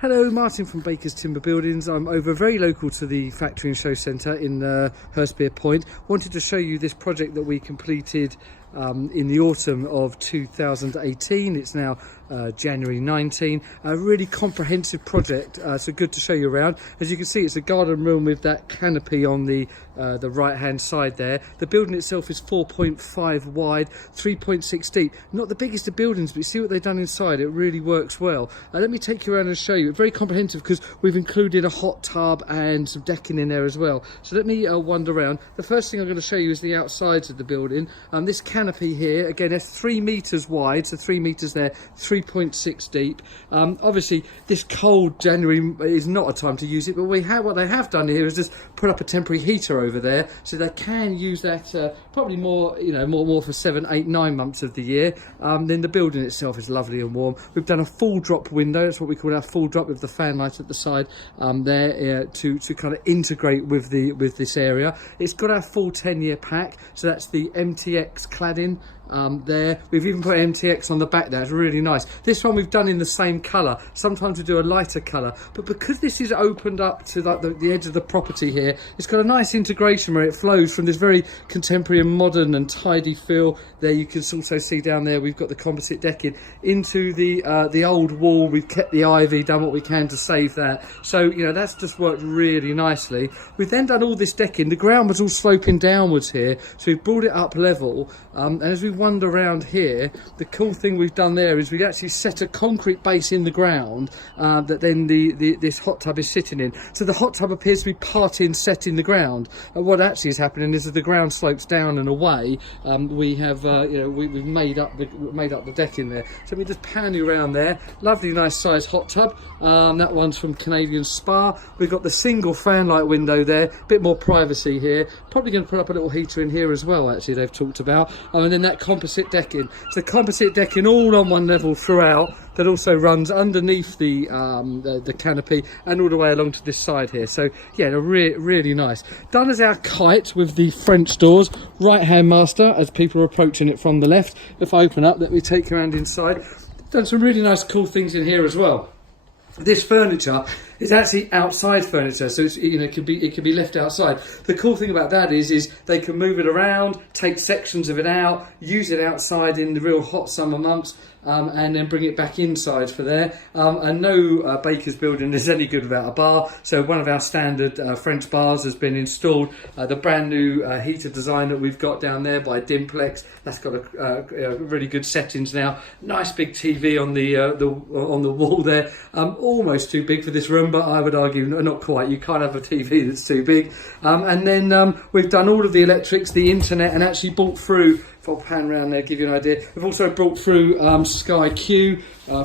Hello, Martin from Baker's Timber Buildings. I'm over very local to the factory and show centre in Hertfordshire Point. Wanted to show you this project that we completed in the autumn of 2018. It's now January 19. A really comprehensive project, so good to show you around. As you can see, it's a garden room with that canopy on the right hand side there. The building itself is 4.5 wide, 3.6 deep. Not the biggest of buildings, but you see what they've done inside. It really works well. Let me take you around and show you. It's very comprehensive because we've included a hot tub and some decking in there as well. So let me wander around. The first thing I'm going to show you is the outsides of the building. This canopy here, again, it's 3 metres wide, so 3 metres there, 3.6 deep. Obviously, this cold January is not a time to use it, but what they have done here is just put up a temporary heater over there, so they can use that probably more, more for 7, 8, 9 months of the year. Then the building itself is lovely and warm. We've done a full drop window. That's what we call our full drop, with the fan light at the side there to kind of integrate with this area. It's got our full 10-year pack, so that's the MTX cladding there. We've even put MTX on the back there. It's really nice. This one we've done in the same colour. Sometimes we do a lighter colour, but because this is opened up to like the edge of the property here, it's got a nice integration where it flows from this very contemporary and modern and tidy feel. There you can also see down there we've got the composite decking into the old wall. We've kept the ivy, done what we can to save that. So that's just worked really nicely. We've then done all this decking. The ground was all sloping downwards here, so we've brought it up level. And as we wander around here, the cool thing we've done there is we actually set a concrete base in the ground that then this hot tub is sitting in. So the hot tub appears to be part in set in the ground. And what actually is happening is, as the ground slopes down and away, we have we've made up the decking there. So we just pan you around there. Lovely, nice size hot tub. That one's from Canadian Spa. We've got the single fan light window there. Bit more privacy here. Probably going to put up a little heater in here as well. Actually, they've talked about. And then that composite decking. So composite decking all on one level throughout. That also runs underneath the canopy and all the way along to this side here. So yeah, really nice. Done as our Kite with the French doors. Right hand master as people are approaching it from the left. If I open up, let me take you around inside. Done some really nice cool things in here as well. This furniture is actually outside furniture, so it's, it can be left outside. The cool thing about that is they can move it around, take sections of it out, use it outside in the real hot summer months, and then bring it back inside for there. And no baker's building is any good without a bar, so one of our standard French bars has been installed. The brand new heater design that we've got down there by Dimplex, that's got a really good settings now. Nice big TV on the wall there. Almost too big for this room, but I would argue not quite. You can't have a TV that's too big. And then we've done all of the electrics, the internet, and actually brought through, if I'll pan around there, give you an idea, we've also brought through skyQ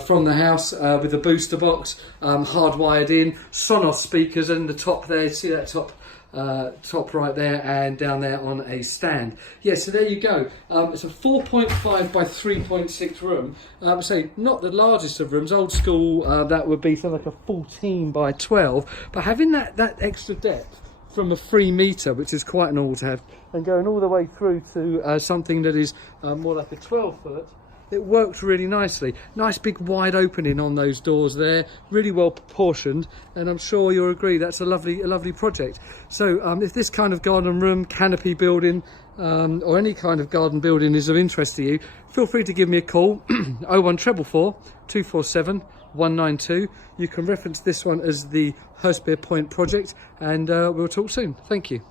from the house with the booster box, hardwired in, Sonos speakers in the top there. See that top right there, and down there on a stand. Yeah, so there you go. It's a 4.5 by 3.6 room. So not the largest of rooms. Old school, that would be something like a 14 by 12. But having that extra depth from a 3 metre, which is quite an all to have, and going all the way through to something that is more like a 12 foot, it works really nicely. Nice big wide opening on those doors there, really well proportioned, and I'm sure you'll agree that's a lovely project. So if this kind of garden room, canopy building, or any kind of garden building is of interest to you, feel free to give me a call. 01444 247 192. You can reference this one as the Hertfordshire Point project, and we'll talk soon. Thank you.